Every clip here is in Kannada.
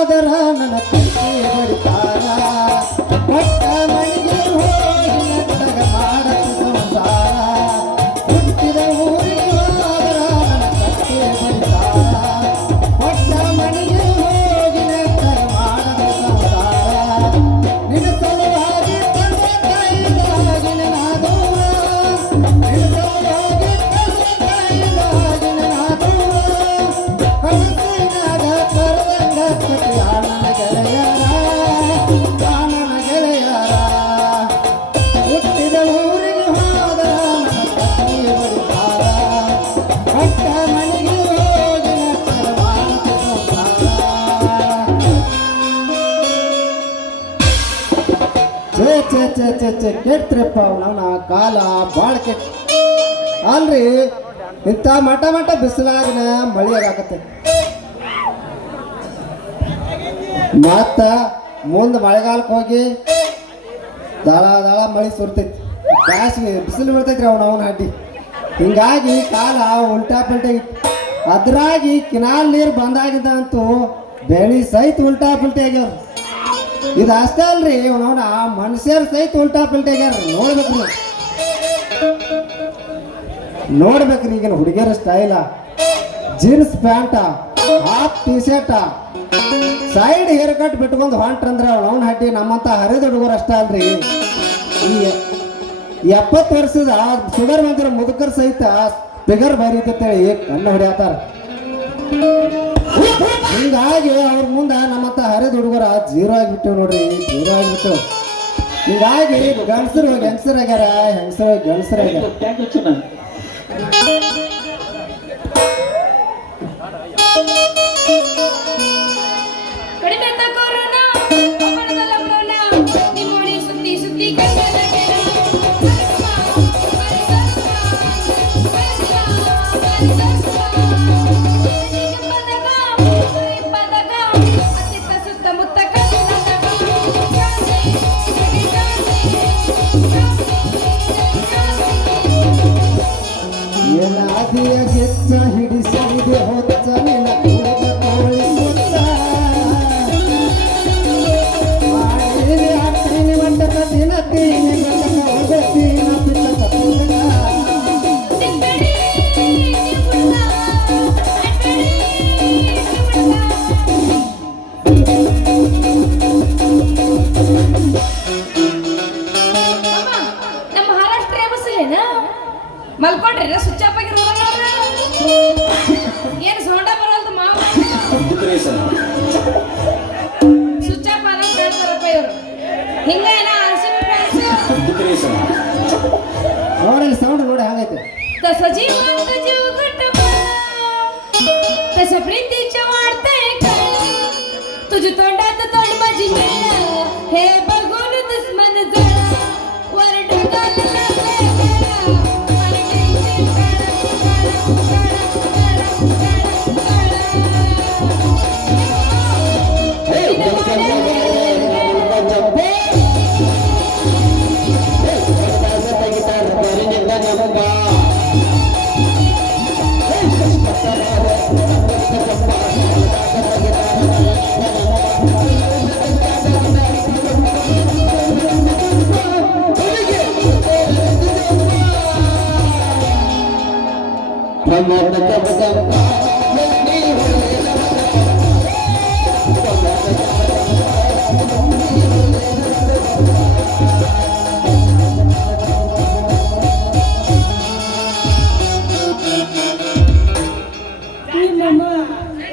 ಹೋದರ ನನ್ನ ಕಟ್ಟಿ ಹೊಡಿತಾರ ಕೊಟ್ಟ ಮನೆಗೆ ಹೋಗಿ ನೆಟ್ಟಗ ಮಾಡತು ಸಂಸಾರ ಹುಟ್ಟಿದ ಊರಿಗೆ ಹೋದರ ನನ್ನ ಕಟ್ಟಿ ಹೊಡಿತಾರ ಕೊಟ್ಟ ಮನೆಗೆ ಹೋಗಿ ನೆಟ್ಟಗ ಮಾಡತು ಸಂಸಾರ ನಿನ್ನ ಸಲುವಾಗಿ ತಂದೆ ತಾಯಿಗಾಗಿ ನಾದೂರ ನಿನ್ನ ಸಲುವಾಗಿ ತಂದೆ ತಾಯಿಗಾಗಿ ನಾದೂರ ಕನಸಿನಾಗ ಕರೆದಂಗ ಕಟ್ಟಿಯ ನನ್ನ ಗೆಳೆಯರ ನನ್ನ ಗೆಳೆಯರ ಹುಟ್ಟಿದ ಊರಿಗೆ ಹೋದರ ನನ್ನ ಕಟ್ಟಿ ಹೊಡಿತಾರ ಕೊಟ್ಟ ಮನೆಗೆ ಹೋಗಿ ನೆಟ್ಟಗ ಮಾಡತು ಸಂಸಾರ ಕೆಟ್ಟ್ರಿಪ್ಪ ಅವನ ಕಾಲ ಭಾಳ ಕೆಟ್ಟ ಅಲ್ರಿ ಇಂಥ ಮಠ ಮಠ ಬಿಸಿಲಾಗಿನ ಮಳಿ ಆಗಾಕತ್ತೆ ಮತ್ತ ಮುಂದೆ ಮಳೆಗಾಲಕ್ಕೆ ಹೋಗಿ ದಳ ದಳ ಮಳಿ ಸುರ್ತೈತಿ ಬ್ಯಾಸಿಗೆ ಬಿಸಿಲು ಬೀಳ್ತೈತ್ರಿ ಅವನ ಅಡ್ಡಿ ಹಿಂಗಾಗಿ ಕಾಲ ಉಲ್ಟಾ ಪಲ್ಟೆ ಅದ್ರಾಗಿ ಕಿನಾಲ್ ನೀರು ಬಂದಾಗಿದ್ದ ಅಂತೂ ಬೆಳಿ ಸಹಿತ ಉಲ್ಟಾ ಪಲ್ಟೆ ಆಗ್ಯಾವ್ರಿ ಇದು ಅಷ್ಟೇ ಅಲ್ರಿ ಅವನವನ ಮನುಷ್ಯರು ಸಹಿತ ಉಲ್ಟಾ ಪಲ್ಟೆ ಆಗ್ಯಾರ ನೋಡ್ಬೇಕ್ರಿ ಈಗಿನ ಹುಡುಗಿಯರ style jeans pant half T shirt side hair cut ಬಿಟ್ಕೊಂಡು ಹೊಂಟ್ರಂದ್ರೆ ಅವನ ಹಟ್ಟಿ ನಮ್ಮಂತ ಹರಿದ ಹುಡುಗರು ಅಷ್ಟ ಅಲ್ರಿ ಈ 70 ವರ್ಷದ ಶುಗರ್ ಬಂದಿರೋ ಮುದುಕರ್ ಸಹಿತ ಫಿಗರ್ ಬರೀತೇಳಿ ಕಣ್ಣು ಹೊಡಿಯತ್ತಾರ ಹಿಂಗಾಗಿ ಅವ್ರ ಮುಂದೆ ನಮ್ಮಂತ ಹರಿದ ಹುಡುಗರ ಜೀರೋ ಆಗಿಬಿಟ್ಟು ನೋಡ್ರಿ ಜೀರೋ ಆಗಿಬಿಟ್ಟು ಹಿಂಗಾಗಿ ಗಂಡಸರು ಹೆಂಗಸರಾಗ್ಯಾರ ಹೆಂಗಸರು ಗಂಡಸರಾಗ್ಯಾರ ಕಡಿಮೆ ಕೊರೋನಾ ಅಪರದಲ್ಲ ಬ್ರೋನಾ ನಿಮ್ಮೋಡಿ ಸುತ್ತಿ ಸುತ್ತಿ ಕಣ್ಣದಾಗೆಲ್ಲ ಸುತ್ತಮುತ್ತ ಏನಾದಿಯ ಗೆಚ್ಚ ಹಿಡಿಸಿದೆ ಹೊಚ್ಚ ನಿನ್ನ ಕುಡಿದ ಕೋಳಿ ಮುತ್ತ ಮಾಡಿದೆ ಹಾಕ್ತೀನಿ ಮಂಟಕ ತಿನ್ನತೀನಿ ಗಂಟಕ ಹೋಗತ್ತೀನಿ ಪಿತ್ತಕ ಪುಸ್ತಕ ನಮ್ಮ ಮಹಾರಾಷ್ಟ್ರ ಬಸ್ಸಲ್ಲೇನ ಮಲ್ಕೊಂಡ್ರಿ ಸ್ವಿಚ್ ಆಫ್ ಆಗಿರೋ ಏನು ಸೌಂಡ ಬರಲ್ದು ಮಾವ ಸ್ವಿಚ್ ಆಫ್ ಆದ ಹೇಳ್ತಾರಪ್ಪ ಇವರು ಹಿಂಗ ಏನ ನೋಡಲ್ಲಿ ಸೌಂಡ್ ನೋಡಿ ಹಾಗೈತೆ तसा जीवात जीव घटवा तसा प्रीतीच्या वाढते तुझ्या तोंडात तोंड माझी मेला हे बघून दुश्मन जळा वरड घालला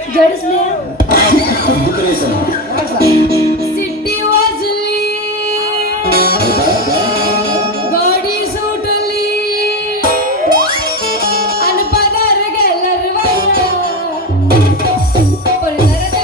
जडसल्या सिटी वाजली गाडी सुटली आणि पगार गेला रे वाया पडणार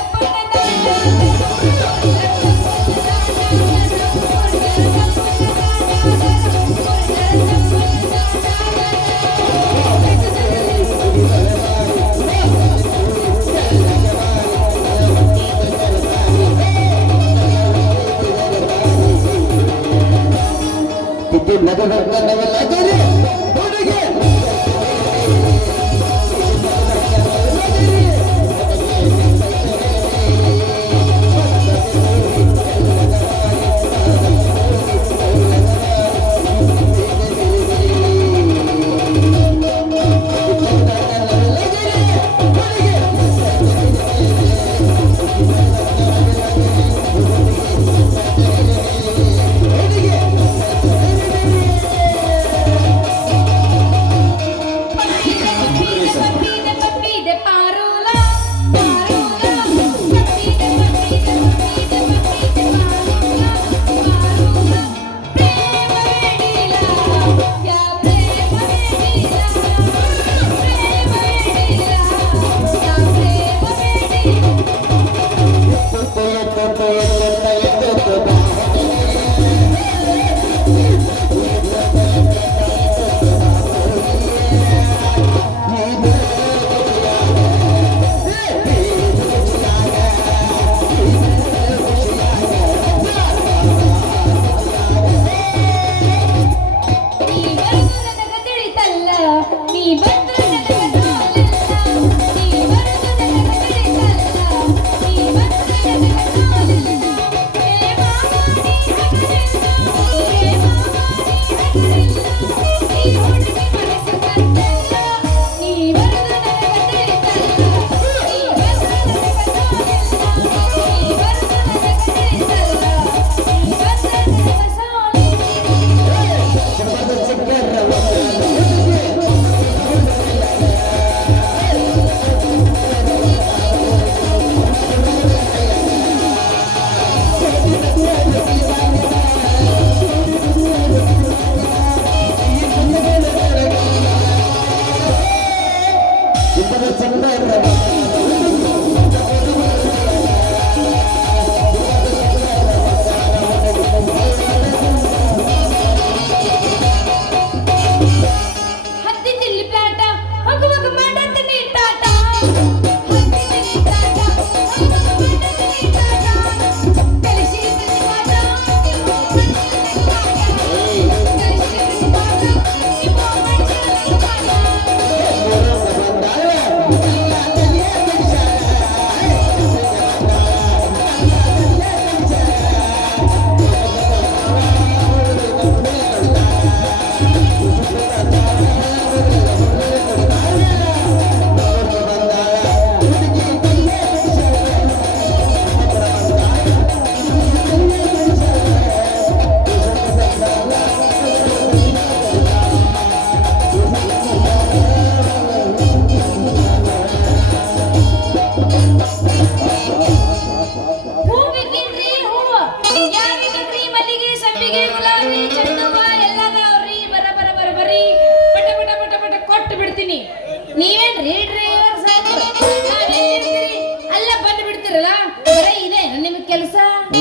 ಮಾಡ್ತಿರಲ್ಲ ಬರೀ ಇದೆ ನಿಮಗೆ ಕೆಲಸ.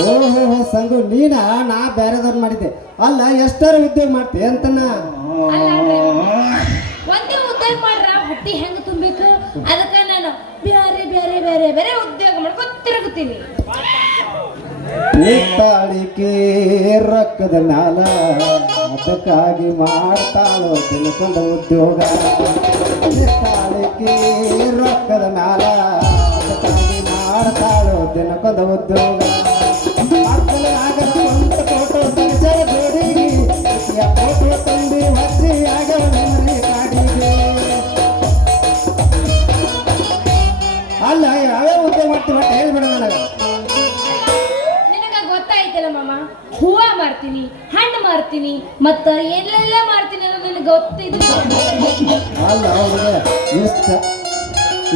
ಓಹೋ ಸಂಗು ನೀನ ನಾ ಬೇರೆದವ್ರು ಮಾಡಿದ್ದೆ ಅಲ್ಲ ಎಷ್ಟಾರು ಉದ್ಯೋಗ ಮಾಡ್ತಿ ಅಂತನ. ಒಂದೇ ಉದ್ಯೋಗ ಮಾಡ್ರ ಹೊಟ್ಟಿ ಹೆಂಗ ತುಂಬೇಕು ಅದಕ್ಕ ನಾನು ಬೇರೆ ಬೇರೆ ಬೇರೆ ಬೇರೆ ಉದ್ಯೋಗ ಮಾಡ್ಕೊಂಡು ತಿರುಗುತ್ತೀನಿ. ನಿತ್ತಾಳಿಕೆ ರೊಕ್ಕದ ಮ್ಯಾಲ ಅದಕ್ಕಾಗಿ ಮಾಡ್ತಾಳೋ ತಿಳ್ಕೊಂಡ ಉದ್ಯೋಗ. ನಿತ್ತಾಳಿಕೆ ರೊಕ್ಕದ ಮ್ಯಾಲ ಅದಕ್ಕಾಗಿ ಮಾಡ್ತಾಳೋ ತಿಳ್ಕೊಂಡ ಉದ್ಯೋಗ. ಆಗದ ಫೋಟೋ ತೆಗೆಸರ ಜೋಡಿಗೆ ಫೋಟೋ ತಂದು ಹಚ್ಚಿ ಆಗ ಮೆಮರಿ ಕಾಡಿಗೆ. ಅಲ್ಲ ಯಾವ್ಯಾವ ಉದ್ಯೋಗ ಮಾಡ್ತೀವಿ ಅಂತ ಹೇಳ್ಬಿಡ ನನಗೆ. ಮಾಮ ಹೂವ ಮಾರ್ತೀನಿ, ಹಣ್ಣು ಮಾರ್ತೀನಿ, ಮತ್ತ ಏನೆಲ್ಲ ಮಾರ್ತೀನಿ ಅನ್ನೋದು ನನಗೆ ಗೊತ್ತಿದೆ. ಅಲ್ಲ ಅವ್ರಿಗೆ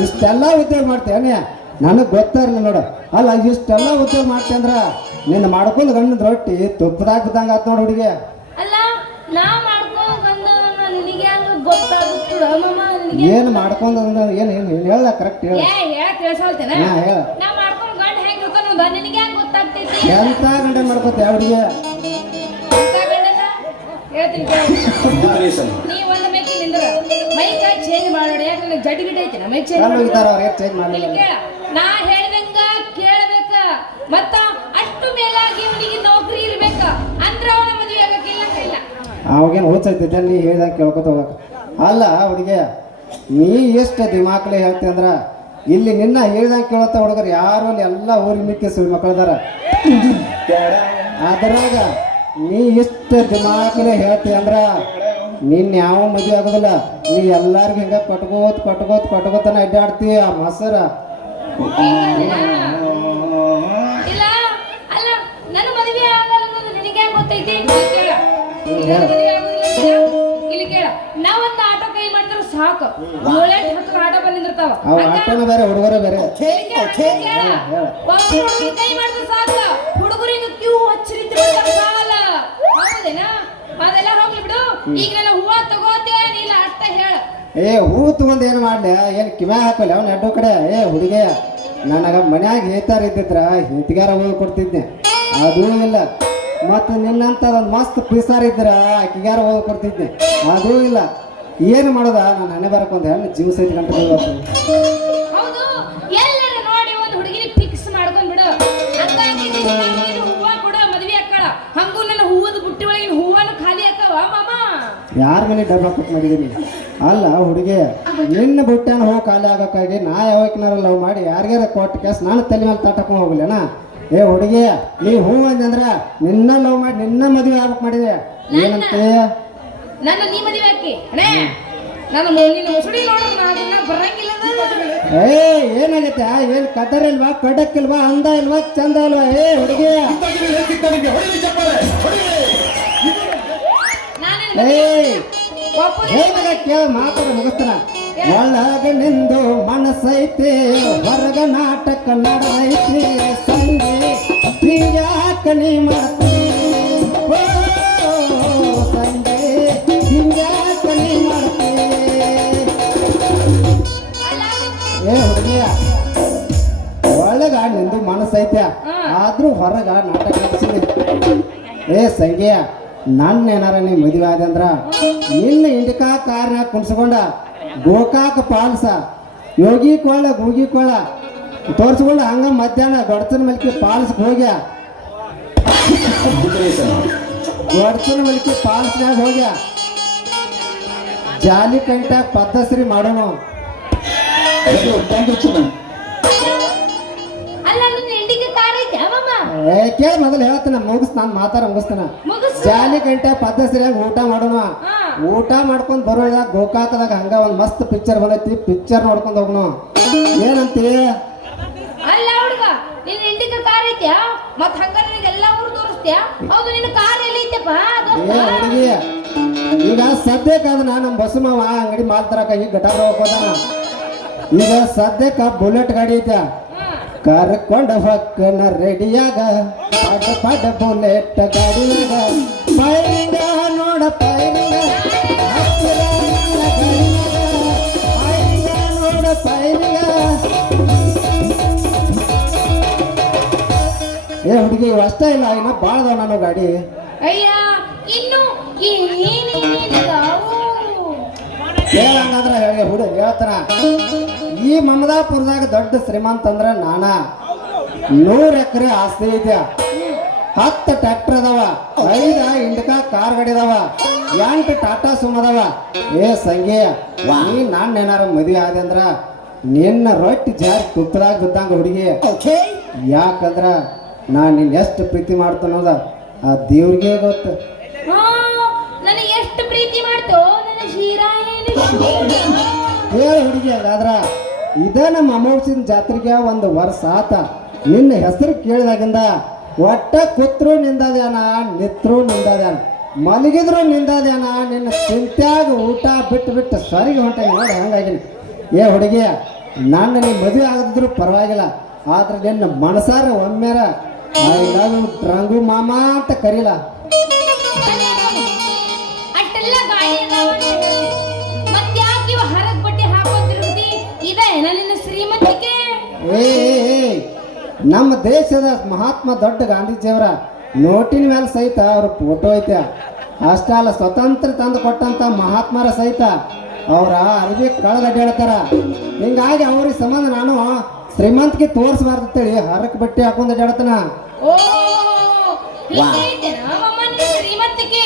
ಇಷ್ಟೆಲ್ಲ ಉದ್ಯೋಗ ಮಾಡ್ತೇನೆ ನನಗೆ ಗೊತ್ತಾರಲ್ಲ ನೋಡ. ಅಲ್ಲ ಇಷ್ಟೆಲ್ಲ ಉದ್ಯೋಗ ಮಾಡ್ತೇನೆ ಅಂದ್ರ ನಿನ್ನ ಮಾಡ್ಕೊಂಡು ಗಂಡದ ರೊಟ್ಟಿ ತುಪ್ಪದಾಗ ಬಿದ್ದಂಗ ಆತ್ ನೋಡ ಹುಡುಗಿ. ಅಲ್ಲ ನಾ ಮಾಡ್ಕೊಂಡು ಗಂಡ ನಿನಗೆ ಹಂಗ ಗೊತ್ತಾಗುತ್ತೆ ಮಾಮ. ಏನು ಮಾಡ್ಕೊಂಡು ಅಂದ್ರೆ ಏನು ಏನು ಹೇಳ ಕರೆಕ್ಟ್ ಹೇಳ. ಹೇಳ ತಿಳಿಸಲ್ತೇನೆ. ಹೇಳ ನಾ ಮಾಡ್ಕೊಂಡು ಗಂಡ ಹೆಂಗ್ ಇರ್ತಾನೋ ನಿನಗೆ ಹೆಂಗ್ ಗೊತ್ತಾಗ್ತೈತಿ? ಎಂತ ಗಂಡ ಮಾಡ್ಕೋತ ಹುಡುಗಿ ಹೇಳ್ತೀನಿ. ನೀ ಒಂದು ಮೇಕಿ ನಿಂದ್ರ ಮೈಕ ಚೇಂಜ್ ಮಾಡೋಣ. ಯಾಕೆ ನನಗೆ ಜಡ್ಡಿ ಗಿಡ ಐತಿ ನಾ ಮೈಕ್ ಚೇಂಜ್ ಮಾಡಲಿಲ್ಲ. ಕೇಳ ನಾ ಹೇಳ್ದಂಗ ಕೇಳಬೇಕ. ಮತ್ತ ಅಷ್ಟು ಮೇಲಾಗಿ ಅವನಿಗೆ ನೌಕರಿ ಇರ್ಬೇಕ ಅಂದ್ರ ಅವನ ಮದುವೆ ಆಗಕ್ಕಿಲ್ಲ ಇಲ್ಲ. ಅವಾಗೇನು ಹುಚ್ಚೈತಿದ್ದ ನೀ ಹೇಳ್ದಂಗ ಕೇಳ್ಕೊತ ಹೋಗಕ. ಅಲ್ಲ ಹುಡುಗಿ ನೀ ಎಷ್ಟು ದಿಮಾಕ್ಲೆ ಹೇಳ್ತಿ ಅಂದ್ರ ಇಲ್ಲಿ ನಿನ್ನ ಹೇಳ್ದಂಗೆ ಕೇಳತ್ತ ಹುಡುಗರು ಯಾರು ಅಲ್ಲಿ ಎಲ್ಲ ಊರಿಗೆ ಮಿಕ್ಕಿ ಸುಳ್ಳು ಮಕ್ಕಳದಾರ. ಅದ್ರಾಗ ನೀ ಇಷ್ಟು ದಿಮಾಕ್ಲೆ ಹೇಳ್ತಿ ಅಂದ್ರ ನಿನ್ನ ಯಾವ ಮದುವೆ ಆಗೋದಿಲ್ಲ. ನೀ ಎಲ್ಲಾರ್ಗು ಹಿಂಗ ಕೊಟ್ಕೋತನ ಅಡ್ಡಾಡ್ತಿ ಆ ಮೊಸರ. ಇಲ್ಲ ಅಲ್ಲ ನನ್ನ ಮದುವೆ ಆಗಲ್ಲ ಅನ್ನೋದು ನಿನಗೆ ಹೆಂಗ್ ಗೊತ್ತೈತಿ? ಇಲ್ಲಿ ಕೇಳ ನಾವೊಂದು ಆಟೋ ಕೈ ಮಾಡಿದ್ರೆ ಸಾಕು 7-10 ಆಟೋ ಬಂದಿರ್ತಾವ. ಆಟೋನ ಬೇರೆ ಹುಡುಗರೇ ಬೇರೆ. ಕೈ ಮಾಡಿದ್ರೆ ಸಾಕು ಹುಡುಗರಿಗೆ ಕ್ಯೂ ಹಚ್ಚರಿದ್ರೆ ಹೌದೇನಾ? ಅದೆಲ್ಲ ಹೋಗ್ಲಿ ಬಿಡು. ಈಗ ನಾನು ಹೂವ ತಗೋತೇನೆ ಇಲ್ಲ ಅಷ್ಟ ಹೇಳ. ಹೂ ತಗೊಂಡ್ ಏನ್ ಮಾಡ್ಲಿ? ಏನ್ ಕಿವ್ಯಾ ಹಾಕಲ್ಲ ಅವ್ನ ಅಡ್ಡೋ ಕಡೆ. ಹುಡುಗಿಯ ನನಗ ಮನ್ಯಾಗ ಹೇತಾರ ಇದ್ದಿದ್ರ ಹಿಂತಿಗಾರ ಹೋಗಿ ಕೊಡ್ತಿದ್ದೆ, ಅದೂ ಇಲ್ಲ. ಮತ್ತು ನಿನ್ನಂತ ಒಂದು ಮಸ್ತ್ ಪೀಸಾರ ಇದ್ರ ಅಕ್ಕಿಗಾರ ಹೋಗಿ ಕೊಡ್ತಿದ್ದೆ, ಅದೂ ಇಲ್ಲ. ಏನು ಮಾಡೋದ? ನಾನು ಹಣೆ ಬರಕೊಂಡೆ ಹೆಣ್ಣು ಜೀವ ಸಹಿತ ಗಂಟೆ ಹೌದು. ಎಲ್ಲರೂ ನೋಡಿ ಒಂದು ಹುಡುಗಿನ ಫಿಕ್ಸ್ ಮಾಡ್ಕೊಂಡ್ ಬಿಡು. ಹೂವ ಕೂಡ ಮದ್ವೆ ಹಾಕಳ ಹಂಗೂ ನನ್ನ ಹೂವದ ಬುಟ್ಟಿ ಒಳಗಿನ ಹೂವನು ಖಾಲಿ ಹಾಕವ ಮಾಮ. ಯಾರ ಮನೆ ಡಬ್ಬ ಹಾಕಕ್ ಮಾಡಿದೀನಿ? ಅಲ್ಲ ಹುಡುಗಿ ನಿನ್ನ ಬುಟ್ಟೆನ ಹೋಗಿ ಖಾಲಿ ಆಗೋಕ್ಕಾಗಿ ನಾ ಯಾವಕ್ಕಿನಾರ ಲವ್ ಮಾಡಿ ಯಾರಿಗಾರ ಕೊಟ್ಟು ಕೇಸ್ ನಾನು ತಲೆ ಮೇಲೆ ತಟ್ಟಕೊಂಡ್ ಹೋಗ್ಲೇನಾ? ಹುಡುಗಿ ನೀ ಹೂ ಅಂದ್ರ ನಿನ್ನ ಲವ್ ಮಾಡಿ ನಿನ್ನ ಮದುವೆ ಆಗ್ಬೇಕು ಮಾಡಿದೆ ಏನಂತೆ? ನನ್ನ ನೀ ಮದುವೆ ಹಾಕಿ ನಾನು ನಿನ್ನ ಮುಸುಡಿ ನೋಡ್ರಿ ಬರಂಗಿಲ್ಲ. ಏನಾಗೈತೆ? ಏನ್ ಕದರ್ ಇಲ್ವಾ, ಕಡಕ್ ಇಲ್ವಾ, ಅಂದ ಇಲ್ವಾ, ಚಂದ ಇಲ್ವಾ? ಹುಡುಗಿ ಕೇಳ ಮಾತಾಡ ಮುಗಿಸ್ತಾನ. ಒಳಗ ನಿಂದು ಮನಸ್ಸೈತೆ ಹೊರಗ ನಾಟಕ ನಡೆದೈತಿ ಸಂಗೆ ಹಿಂಗ್ಯಾಕ ನೀ ಮಾಡ್ತಿ ಸಂಗೆ ಹಿಂಗ್ಯಾಕ ನೀ ಮಾಡ್ತಿ? ಹುಡುಗಿಯ ಒಳಗ ನಿಂದು ಮನಸ್ಸೈತೆ ಆದ್ರೂ ಹೊರಗ ನಾಟಕ ನಡೆಸಿದೆ. ಸಂಗೆಯ ನನ್ನ ಏನಾರ ನೀ ಮದುವೆ ಆದ ಅಂದ್ರ ನಿನ್ನ ಇಂಡಿಕಾ ಕಾರ್ನ ಕುಣಿಸ್ಕೊಂಡ ಗೋಕಾಕ ಪಾಲ್ಸ ಯೋಗಿ ಕೊಳ್ಳ ಗೂಗಿ ಕೊಳ್ಳ ತೋರ್ಸ್ಕೊಂಡ ಹಂಗ ಮಧ್ಯಾಹ್ನ ಗೊಡ್ಚನ ಮಲ್ಕಿ ಪಾಲ್ಸ್ಗೆ ಹೋಗ್ಯ. ಗೊಡ್ಚನ ಮಲ್ಕಿ ಪಾಲ್ಸ್ನಾಗ ಹೋಗ್ಯ ಜಾಲಿ ಕಂಟ ಪದ್ಧಶ್ರೀ ಮಾಡೋಣ. ಕೇಳ ಮೊದಲು ಹೇಳ್ತಾನ ನಾನು ಮಾತಾಡ ಮುಗಿಸ್ತಾನ. ಜಾಲಿ ಗಂಟೆ ಪದ್ಧತಿಯಾಗಿ ಊಟ ಮಾಡೋಣ. ಊಟ ಮಾಡ್ಕೊಂಡ್ ಬರೋದಾಗ ಗೋಕಾಕದಾಗ ಹಂಗ ಒಂದ್ ಮಸ್ತ್ ಪಿಕ್ಚರ್ ಬಂದೈತಿ, ಪಿಕ್ಚರ್ ನೋಡ್ಕೊಂಡ್ ಹೋಗೋಣ. ಏನಂತಿ? ಅಲ್ಲ ಹುಡುಗ ನಿನ್ನ ಇಂಡಿಕ ಕಾರ್ ಐತ್ಯಾ? ಮತ್ ಹಂಗ ಎಲ್ಲ ಊರು ತೋರಿಸ್ತ್ಯಾ? ಹೌದು ನಿನ್ನ ಕಾರ್ ಎಲ್ಲಿ ಐತಪ್ಪ? ಹುಡುಗಿ ಈಗ ಸದ್ಯಕ್ಕೆ ಅದ ನಮ್ಮ ಬಸಮಾವ ಅಂಗಡಿ ಮಾಲ್ತಾರಕ ಈಗ ಗಟಾರ ಹೋಗೋದಾನ. ಈಗ ಸದ್ಯಕ್ಕ ಬುಲೆಟ್ ಗಾಡಿ ಐತೆ ಕರ್ಕೊಂಡ ಹೊಕ್ಕನ ರೆಡಿಯಾಗ ಪಡ ಬುಲೆಟ್ ಗಾಡಿಯಾಗ ಪೈರಿಂಗ ನೋಡ ಪೈರಿಂಗ ಪೈರಿಂಗ ನೋಡ ಪೈರಿಂಗ ಏ ಹುಡುಗಿ ಇವು ಅಷ್ಟೇ ಇಲ್ಲ ಇನ್ನ ಭಾಳ ಅದಾವ ನಾನು ಗಾಡಿ. ಅಯ್ಯ ಇನ್ನು ಏನೇನಿದಾವು? ಹೇಳಂಗಾದ್ರ ಹೇಳಿ ಹೇಳ್ತಾನ. ಈ ಮಮದಾಪುರದಾಗ ದೊಡ್ಡ ಶ್ರೀಮಂತ ಅಂದ್ರ ನಾನ. 100 ಎಕರೆ ಆಸ್ತಿ ಐತ್ಯ, 10 ಟ್ರ್ಯಾಕ್ಟರ್ ಅದಾವ, 5 ಇಂಡಿಕಾ ಕಾರ್ ಗಾಡಿ ಅದಾವ, 8 ಟಾಟಾ ಸುಮ್ ಅದಾವ. ಏ ಸಂಗೀಯ, ನೀ ನಾನು ಏನಾರ ಮದುವೆ ಆದೆ ಅಂದ್ರ ನಿನ್ನ ರೊಟ್ಟಿ ಜಾರಿ ತುಪ್ಪದಾಗ ಬಿದ್ದಂಗ ಹುಡುಗಿ. ಯಾಕಂದ್ರ ನಾನು ನಿನ್ನ ಎಷ್ಟು ಪ್ರೀತಿ ಮಾಡ್ತಾನೋದ ಆ ದೇವ್ರಿಗೆ ಗೊತ್ತು. ನನಗೆ ಎಷ್ಟು ಪ್ರೀತಿ ಮಾಡ್ತೋ ನನ್ನ ಶೀರಾಯೇನು ಹೇಳ ಹುಡುಗಿ. ಹಾಗಾದ್ರ ಇದ ನಮ್ಮ ಅಮೌಸಿನ ಜಾತ್ರೆಗೆ ಒಂದು ವರ್ಷ ಆತ. ನಿನ್ನ ಹೆಸರು ಕೇಳಿದಾಗಿಂದ ಒಟ್ಟ ಕೂತ್ರು ನಿಂದದ್ಯಾನ, ನಿತ್ರು ನಿಂದದ್ಯಾನ, ಮಲಗಿದ್ರು ನಿಂದದ್ಯಾನ. ನಿನ್ನ ಚಿಂತ್ಯಾಗ ಊಟ ಬಿಟ್ಟು ಬಿಟ್ಟು ಸರಿಗೆ ಹೊಂಟ ನೋಡಿ ಹಂಗಾಗಿನಿ. ಏ ಹುಡುಗಿ, ನನ್ನ ನೀ ಮದುವೆ ಆಗದಿದ್ರು ಪರವಾಗಿಲ್ಲ, ಆದ್ರೆ ನಿನ್ನ ಮನಸಾರ ಒಮ್ಮೆರ ಐ ಲವ್ ಯು ರಂಗು ಮಾಮ ಅಂತ ಕರೀಲ. ಅಟ್ಟೆಲ್ಲ ಗಾಳಿ ಮತ್ತ್ಯಾಕೆ ಹರಕ್ ಬಟ್ಟೆ ಹಾಕೊಂತಿರುತ್ತಿ? ಇದೇ ನನ್ನ ಶ್ರೀಮಂತಿಕೆ. ಏ ನಮ್ಮ ದೇಶದ ಮಹಾತ್ಮ ದೊಡ್ಡ ಗಾಂಧೀಜಿಯವರ ನೋಟಿನ ಮೇಲೆ ಸಹಿತ ಅವ್ರ ಫೋಟೋ ಐತೆ. ಅಷ್ಟೇ ಅಲ್ಲ, ಸ್ವತಂತ್ರ ತಂದು ಕೊಟ್ಟಂತ ಮಹಾತ್ಮರ ಸಹಿತ ಅವರ ಅರ್ಜಿ ಕಳೆದಡ್ಡಾಡ್ತಾರ. ಹಿಂಗಾಗಿ ಅವ್ರಿಗೆ ಸಂಬಂಧ ನಾನು ಶ್ರೀಮಂತಿಕೆ ತೋರಿಸಬಾರ್ದು ಅಂತೇಳಿ ಹರಕ್ ಬಟ್ಟೆ ಹಾಕೊಂಡ್ ಅಡ್ಡಾಡ್ತಾನ. ಓ ಶ್ರೀಮಂತಿಕೆ.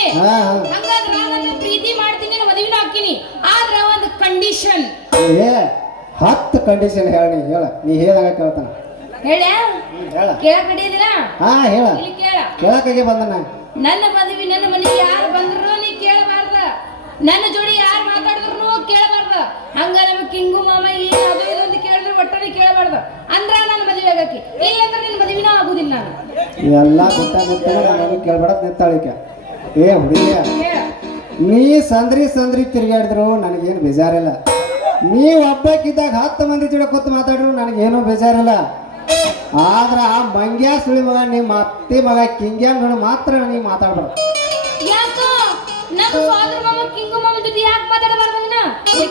ಹಂಗಾದ್ರ ನನ್ನ ಪ್ರೀತಿ ಮಾಡ್ತೀನಿ, ಮದುವೆನೂ ಹಾಕಿನಿ, ಆದ್ರ ಒಂದು ಕಂಡೀಷನ್. ಏ 10 ಕಂಡೀಷನ್ ಹೇಳಿ. ಹೇಳ ನೀ ಹೇಳಿದಾಗ ಕೇಳ್ತಾನ. ಹೇಳ ಹೇಳ ಕೇಳಕ್ ನಡೀದಿರಾ? ಹಾ ಹೇಳ. ಇಲ್ಲಿ ಕೇಳ. ಕೇಳಕ್ಕಾಗೆ ಬಂದನ. ನನ್ನ ಮದುವೆ ನನ್ನ ಮನೆಗೆ ಯಾರು ಬಂದ್ರು ನೀ ಕೇಳಬಾರ್ದ, ನನ್ನ ಜೋಡಿ ಯಾರು ಮಾತಾಡಿದ್ರು ಕೇಳಬಾರ್ದ. ಹಂಗ ನಮ್ಮ ಕಿಂಗು ಮಾಮ ಏನು ಅದು ಇದು ಅಂತ ಕೇಳಿದ್ರೆ ಒಟ್ಟನೆ ಕೇಳಬಾರ್ದ. ಅಂದ್ರ ನನ್ನ ಮದುವೆ ಆಗಕ್ಕೆ, ಇಲ್ಲಂದ್ರೆ ನಿನ್ನ ಮದುವೆನ ಆಗುದಿಲ್ಲ. ನಾನು ಎಲ್ಲ ನಾನು ಕೇಳ್ಬೇಡತ್ ನಿಂತಾಳಿಕೆ. ಏ ಹುಡುಗಿಯ, ನೀ ಸಂದ್ರಿ ತಿರುಗಾಡಿದ್ರು ನನಗೇನು ಬೇಜಾರಿಲ್ಲ. ನೀವು ಒಬ್ಬಕ್ಕಿದ್ದಾಗ 10 ಮಂದಿ ಜೋಡಿ ಕೂತು ಮಾತಾಡಿದ್ರು ನನಗೇನು ಬೇಜಾರಿಲ್ಲ. ಆದ್ರ ಆ ಮಂಗ್ಯ ಸುಳಿ ಮಗ ನಿಮ್ಮ ಅತ್ತಿ ಮಗ ಕಿಂಗ್ಯಾನ್ ನೋಡಿ ಮಾತ್ರ ನೀವು ಮಾತಾಡ್ಬಾರ್ದು. ಯಾಕೋ ನಮ್ಮ ಸೋದರ ಮಾಮ ಕಿಂಗು ಮಾಮ ಜೊತೆ ಯಾಕೆ ಮಾತಾಡಬಾರ್ದು?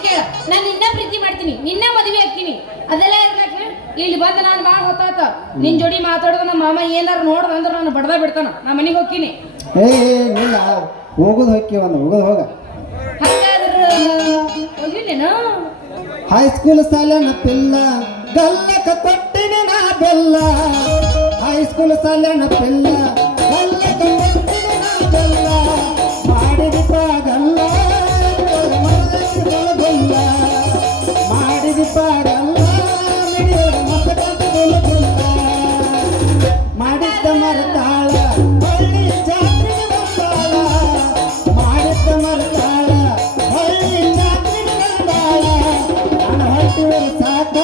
ಕೇಳ, ನಾನು ನಿನ್ನ ಪ್ರೀತಿ ಮಾಡ್ತೀನಿ, ನಿನ್ನ ಮದುವೆ ಹಾಕ್ತೀನಿ, ಅದೆಲ್ಲ ಇರ್ಲಕ್ಕ. ಇಲ್ಲಿ ಬಂದ ನಾನು ಭಾಳ ಹೊತ್ತಾತ ನಿನ್ ಜೋಡಿ ಮಾತಾಡೋದು. ನಮ್ಮ ಮಾಮ ಏನಾರು ನೋಡ್ದ ಅಂದ್ರೆ ನಾನು ಬಡ್ದ ಬಿಡ್ತಾನ. ನಾ ಮನೆಗೆ ಹೋಗ್ತೀನಿ. ಏ ನಿಲ್ಲ ಹೋಗುದು ಹೋಗಿ ಹೋಗುದು ಹೋಗ. ಹಂಗಾದ್ರ ಹೋಗಿಲ್ಲೇನು? ಹೈಸ್ಕೂಲ್ ಸಾಲನ ಪಿಲ್ಲ ಗಲ್ಲಕ ಕೊಟ್ಟಿನಿ ನಾ ಬೆಲ್ಲ. ಹೈಸ್ಕೂಲ್ ಸಾಲನ ಪಿಲ್ಲ ಗಲ್ಲಕ ಕೊಟ್ಟಿನಿ ನಾ ಬೆಲ್ಲ. ಮಾಡಿದಿಪ್ಪ ಗಲ್ಲ ಬೆಲ್ಲ, ಮಾಡಿದಿಪ್ಪ ಗಲ್ಲ ಮಾಡಿದ್ದ ಮರತಾಳ ಹಳ್ಳಿ ಜಾತ್ರೆಗೆ ಬಂದಾಳ. ಮಾಡಿದ್ದ ಮರತಾಳ ಹಳ್ಳಿ ಜಾತ್ರೆಗೆ ಬಂದಾಳ. ನಾನು ಹೊಟ್ಟಿವರು ಸಾಕ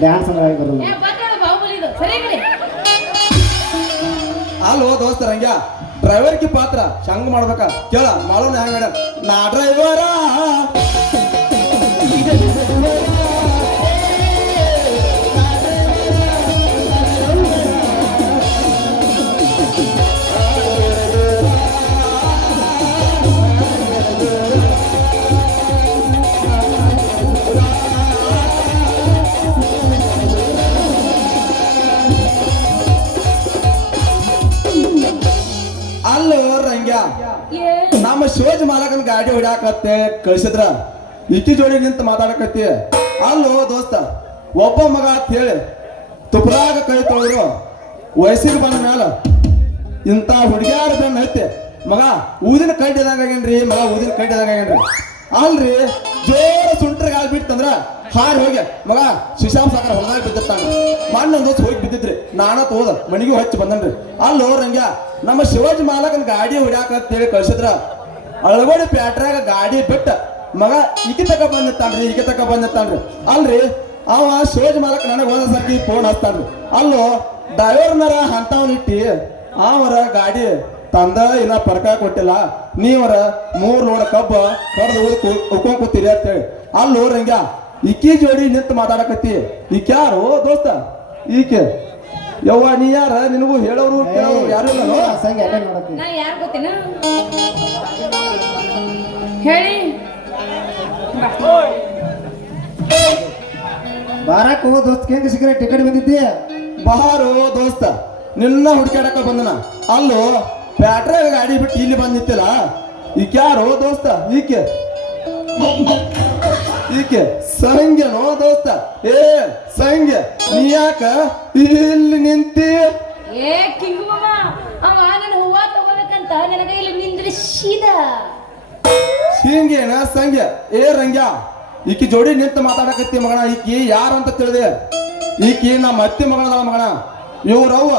ಡ್ಯಾನ್ಸ್ ಅಂದ್ರೆ ಬರೋದು ಏ ಬಾತ್ರೂಮ್ ಬಾಹುಬಲಿ ಇದು ಸರಿ ಕಡೆ ಅಲ್ಲೋ ದೋಸ್ತ ರಂಗ್ಯ ಡ್ರೈವರ್ ಕಿ ಪಾತ್ರ ಶಂಗ್ ಮಾಡ್ಬೇಕ ಕೇಳ ಮಾಡೋಣ ಹೆಂಗ ನಾ ಡ್ರೈವರ ಅಲ್ಲೋ ರಂಗ್ಯ ಏ ನಮ್ಮ ಶೋಜ್ ಮಾಲಕನ ಗಾಡಿ ಹೊಡ್ಯಾಕತ್ತೆ ಕಳ್ಸಿದ್ರ ಇಕ್ಕಿ ಜೋಡಿ ನಿಂತ ಮಾತಾಡಕತ್ತಿ ಅಲ್ಲೋ ದೋಸ್ತ ಒಬ್ಬ ಮಗ ಅಂತ ಹೇಳಿ ತುಪ್ರಾಗ ಕೈ ತೊಳೆದ್ರು ವಯಸ್ಸಿಗೆ ಬಂದ ಮ್ಯಾಲ ಇಂಥ ಹುಡುಗ್ಯಾರ ಬೆನ್ನ ಹತ್ತಿ ಮಗ ಊದಿನ ಕಡ್ಡಿದಂಗಾಗೇನ್ರಿ ಮಗ ಊದಿನ ಕಡ್ಡಿದಂಗಾಗೇನ್ರಿ ಅಲ್ರಿ ಜೋರ ಸುಂಟ್ರಿಗೆ ಹಾಲ್ ಬಿಟ್ಟಂದ್ರ ಹಾರಿ ಹೋಗಿ ಮಗ ಶಿಶಾಮ್ ಸಾಕರ ಹೊಲದಾಗ ಬಿದ್ದಿರ್ತಾನ ಮಣ್ಣೊಂದು ದಿವಸ ಹೋಗಿ ಬಿದ್ದಿದ್ರಿ ನಾನ ಹೋದ ಮನಿಗೆ ಹಚ್ಚಿ ಬಂದನ್ರಿ ಅಲ್ಲೋ ರಂಗ್ಯ ನಮ್ಮ ಶಿವಾಜಿ ಮಾಲಕನ ಗಾಡಿ ಹೊಡ್ಯಾಕ ಅಂತ ಹೇಳಿ ಕಳ್ಸಿದ್ರ ಅಳಗೋಡಿ ಪ್ಯಾಟ್ರಾಗ ಗಾಡಿ ಬಿಟ್ಟ ಮಗ ಈಕೆ ತಕ ಬಂದಿರ್ತಾನ್ರಿ ಈಕೆ ತಕ ಬಂದಿರ್ತಾನ್ರಿ ಅಲ್ರಿ ಅವ ಶಿವಾಜಿ ಮಾಲಕ ನನಗೆ ಒಂದ್ ಸರ್ತಿ ಫೋನ್ ಹಚ್ತಾನ್ರಿ ಅಲ್ಲೋ ಡ್ರೈವರ್ನರ ಅಂತವನಿಟ್ಟಿ ಅವರ ಗಾಡಿ ತಂದ ಇಲ್ಲ ಪರ್ಕ ಕೊಟ್ಟಿಲ್ಲ ನೀವರ 3 ಲೋಡ್ ಕಬ್ಬ ಕಡ್ದು ಉಳ್ಕೊಂಡ್ ಕೂತೀರಿ ಅಂತ ಹೇಳಿ ಅಲ್ಲೋ ರಂಗ್ಯ ಈಕಿ ಜೋಡಿ ನಿಂತು ಮಾತಾಡಕತ್ತಿ ಈಕೆ ಯಾರು ದೋಸ್ತ ಈಕೆ ಯವ್ವ ನೀ ಯಾರ ನಿನಗೂ ಹೇಳೋರು ಕೇಳೋರು ಯಾರು ಇಲ್ಲನೋ? ಸಂಗಿ ಅಟೆಂಡ್ ಮಾಡತ್ತೀನಿ ನಾ ಯಾರು ಗೊತ್ತೇನ ಹೇಳಿ ಬಾರಕ್ ಹೋಗೋ ದೋಸ್ತ್ ಕೇಂದ್ರ ಸಿಗರೇಟ್ ಟಿಕೆಟ್ ಬಂದಿದ್ದಿ ಬಾರೋ ದೋಸ್ತ ನಿನ್ನ ಹುಡುಕಾಡಕ ಬಂದನ ಅಲ್ಲೋ ಬ್ಯಾಟ್ರಾಗ ಗಾಡಿ ಬಿಟ್ಟು ಇಲ್ಲಿ ಬಂದಿತ್ತಿಲ್ಲ ಈಕೆ ಯಾರು ದೋಸ್ತ ಈಕೆ ಈಕೆ ಸಂಗ್ಯನೋ ದೋಸ್ತ ಏ ಸಂಗ್ಯ ನೀ ಯಾಕ ಇಲ್ಲಿ ನಿಂತಿ ಏ ಕಿಂಗು ಮಾಮ ಅವ ನನ್ನ ಹೂವ ತಗೋಬೇಕಂತ ನನಗ ಇಲ್ಲಿ ನಿಂದ್ರಿಸಿದ ಹಿಂಗೇನ ಸಂಗ್ಯ ಏ ರಂಗ್ಯ ಈಕಿ ಜೋಡಿ ನಿಂತು ಮಾತಾಡಕತ್ತಿ ಮಗನ ಈಕಿ ಯಾರಂತ ತಿಳಿದೆ ಈಕಿ ನಮ್ಮ ಅತ್ತಿ ಮಗನ ಮಗನ ಇವ್ರವ್ವ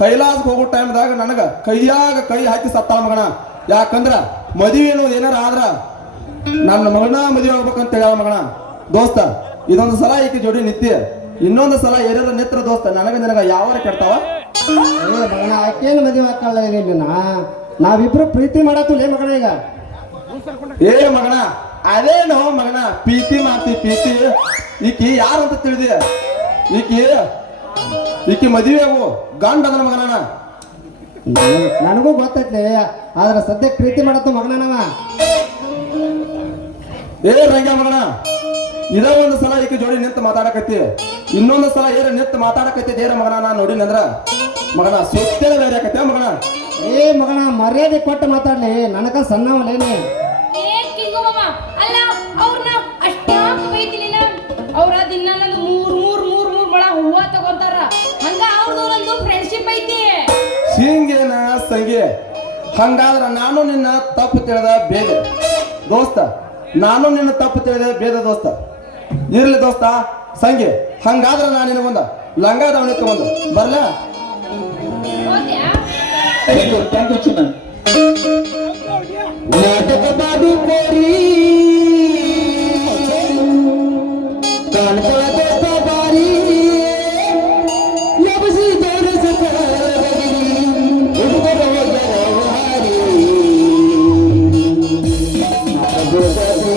ಕೈಲಾಸಕ್ಕೆ ಹೋಗೋ ಟೈಮ್ದಾಗ ನನಗ ಕೈಯಾಗ ಕೈ ಹಾಕಿ ಸತ್ತಾಳ ಮಗನ ಯಾಕಂದ್ರ ಮದುವೆ ಅನ್ನೋದು ಏನಾರ ಆದ್ರ ನನ್ನ ಮಗನ ಮದುವೆ ಆಗ್ಬೇಕಂತ ಹೇಳ ಮಗನ ದೋಸ್ತ ಇದೊಂದು ಸಲ ಈಕಿ ಜೋಡಿ ನಿತ್ತಿ ಇನ್ನೊಂದು ಸಲ ಏನಾರ ನಿತ್ರ ದೋಸ್ತ ನನಗ ಯಾವ ಕೆಡ್ತಾವ ಏ ಮಗನ ಆಕೇನು ಮದುವೆ ಹಾಕಲ್ಲ ಈಗ ನಾವಿಬ್ರು ಪ್ರೀತಿ ಮಾಡತ್ತು ಲೇ ಮಗನ ಈಗ ಏ ಮಗನ ಅದೇನೋ ಮಗನ ಪ್ರೀತಿ ಮಾಡ್ತಿ ಪ್ರೀತಿ ಈಕಿ ಯಾರಂತ ತಿಳಿದಿ ಈಕಿ ಮದುವೆ ಆಗು ಗಂಡ ಅದನ ಮಗನ ನನಗೂ ಗೊತ್ತೈತ್ಲಿ ಆದ್ರೆ ಸದ್ಯಕ್ಕೆ ಪ್ರೀತಿ ಮಾಡತ್ತು ಮಗನವ ಏ ರಂಗ ಮಗನ ಇದ ಒಂದು ಸಲ ಈಕಿ ಜೋಡಿ ನಿಂತು ಮಾತಾಡಕತ್ತಿ ಇನ್ನೊಂದು ಸಲ ಏರ ನಿಂತು ಮಾತಾಡಕತ್ತಿ ದೇರ ಮಗನ ನಾ ನೋಡಿನಂದ್ರ ಮಗನ ಸುತ್ತೇಳ ಬೇರೆ ಆಕತ್ತೆ ಮಗನ ಏ ಮಗನ ಮರ್ಯಾದೆ ಕೊಟ್ಟು ಮಾತಾಡ್ಲಿ ನನಗ ಸಣ್ಣವಲೇನಿ ಏ ಕಿಂಗು ಮಾಮ ಅಲ್ಲ ಅವ್ರನ್ನ ಅಷ್ಟಾಗ ಬೈತೀನಿ ಅವ್ರ ದಿನ ನಂದು ಮೂರ್ ಮೊಳ ಹೂವ ತಗೊಂತಾರ ಹಂಗ ಅವ್ರದೊಂದು ಫ್ರೆಂಡ್ಶಿಪ್ ಐತಿ ಹಿಂಗೇನ ಸಂಗಿ ಹಂಗಾದ್ರ ನಾನು ನಿನ್ನ ತಪ್ಪು ತಿಳಿದ ಬೇರೆ ದೋಸ್ತ ನಾನು ನಿನ್ನ ತಪ್ಪು ತಿಳಿದ ಬೇರೆ ದೋಸ್ತ ಇರ್ಲಿ ದೋಸ್ತ ಸಂಗಿ ಹಂಗಾದ್ರ ನಾನು ನಿನಗೊಂದ ಲಂಗ ದಾವಣಿ ತಗೊಂಡು ಬರ್ಲ ಹೋದ್ಯಾ ಥ್ಯಾಂಕ್ ಯು ಚಿನ್ನ ನಾಟಕ ಬಾದು ಕೋರಿ ಕಾಣ್ಕೊಳದ ಬಾರಿ ಲಬಸಿ ತೋರಿಸ ಹುಡುಗರ ಹಾರಿ ಸಾಧಿ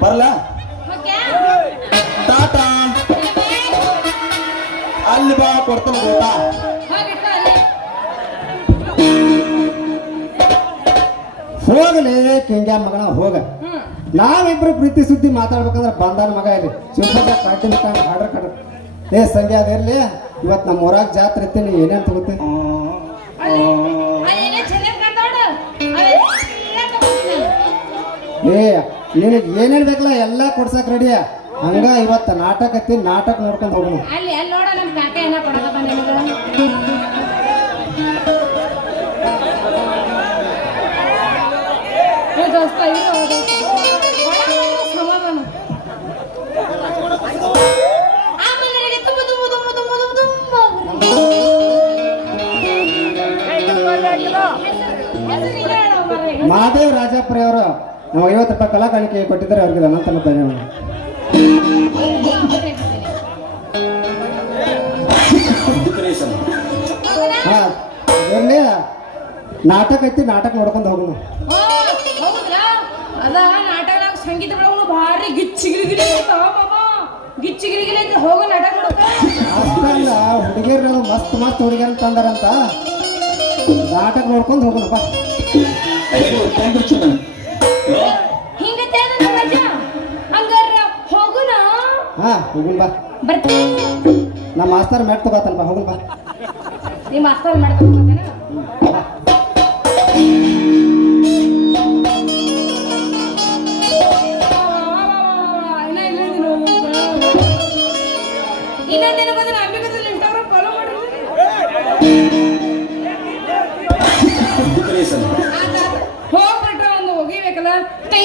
ಬರಲ್ಲ ಓಕೆ ಟಾಟಾ ಅಲ್ಲಿ ಬಾ ಕೊಡ್ತಾನೆ ಊಟ ಹೋಗಿಟ್ಕೋ ಅಲ್ಲಿ ಹೋಗಲೇ ಕಿಂಗ್ಯ ಮಗನ ಹೋಗ ನಾವಿಬ್ರು ಪ್ರೀತಿ ಸುದ್ದಿ ಮಾತಾಡ್ಬೇಕಂದ್ರೆ ಬಂದಾನ ಮಗ ಇಲ್ಲಿ ಶಿವಪೂಜೆ ಪಾರ್ಟಿ ಮುಖಾಂತರ ಹಾಡ್ರ ಕಡ್ರ ಏ ಸಂಜೆ ಅದಿರ್ಲಿ ಇವತ್ತು ನಮ್ಮ ಊರಾಗ ಜಾತ್ರೆ ಇರ್ತೀನಿ ಏನೇನು ತಗೋತಿ ಅಲ್ಲಿ ಅಲ್ಲೇನೇ ಚೆನ್ನಾಗಿ ಕಾಣ್ತಾವಡು ಅವೆಲ್ಲ ತಗೊಂಡಿದ್ದೀನಿ ನಾನು. ಏ ನಿನಗೆ ಏನೇನು ಬೇಕಲ್ಲ ಎಲ್ಲ ಕೊಡ್ಸಕ್ ರೆಡಿಯ ಹಂಗ ಇವತ್ತು ನಾಟಕ ಐತಿ ನಾಟಕ ನೋಡ್ಕೊಂಡು ಹೋಗೋಣ ಅಲ್ಲಿ ನೋಡ ನಮ್ಮ ಕಾಕ ಏನ ಕೊಡಕತ್ತ ನಿನಗ ದೋಸ್ತ ಇದು ಸಮಾಧಾನ ಆಮೇಲೆ ನನಗೆ ತುಂಬ ತುಂಬ ತುಂಬ ತುಂಬ ತುಂಬ ತುಂಬ ಮಹಾದೇವ್ ರಾಜಾಪುರಿ ಅವರು ನಾವು 50 ರೂಪಾಯಿ ಕಲಾ ಕಾಣಿಕೆ ಕೊಟ್ಟಿದ್ದಾರೆ ಅವ್ರಿಗೆ ಅನಂತ ಧನ್ಯವಾದ ಹಾ ಇರ್ಲಿ ನಾಟಕ ಐತಿ ನಾಟಕ ನೋಡ್ಕೊಂಡು ಹೋಗೋಣ ಹೌದ್ರಾ ಅದ ನಾಟಕದಾಗ ಸಂಗೀತ ಬೆಳಗಳು ಭಾರಿ ಗಿಚ್ಚಿಗಿರಿಗಿರಿ ಇರ್ತಾವ ಮಾಮ ಗಿಚ್ಚಿಗಿರಿಗಿರಿ ಅಂತ ಹೋಗೋ ನಾಟಕ ನೋಡಕ ಅಷ್ಟಲ್ಲ ಹುಡುಗಿಯರು ಮಸ್ತ್ ಮಸ್ತ್ ಹುಡುಗಿಯರು ತಂದಾರಂತ ನಾಟಕ ನೋಡ್ಕೊಂಡು ಹೋಗೋಣಪ್ಪ ಹಿಂಗ ತೇದ ರಾಜ ಹಂಗಾರ ಹೋಗುನ ಹಾ ಹೋಗುಣ ಬಾ ಬರ್ತೀನಿ ನಮ್ಮ ಮಾಸ್ತರ್ ಮ್ಯಾಟ್ ತಗೋತಾನಪ್ಪ ಹೋಗುಣ ಬಾ ನಿಮ್ಮ ಮಾಸ್ತರ್ ಮಾಡ್ಕೊಂಡ್ಬರ್ತೇನ ಇನ್ನೊಂದೇನು ಗೊತ್ತ ಅಂಬಿಕದಲ್ಲಿ ಇನ್ಸ್ಟಾಗ್ರಾಮ್ ಫಾಲೋ ಮಾಡ್ರಿ ಹೋಗ್ಬಿಟ್ರೆ ಒಂದು ಹೋಗಿಬೇಕಲ್ಲ ಕೈ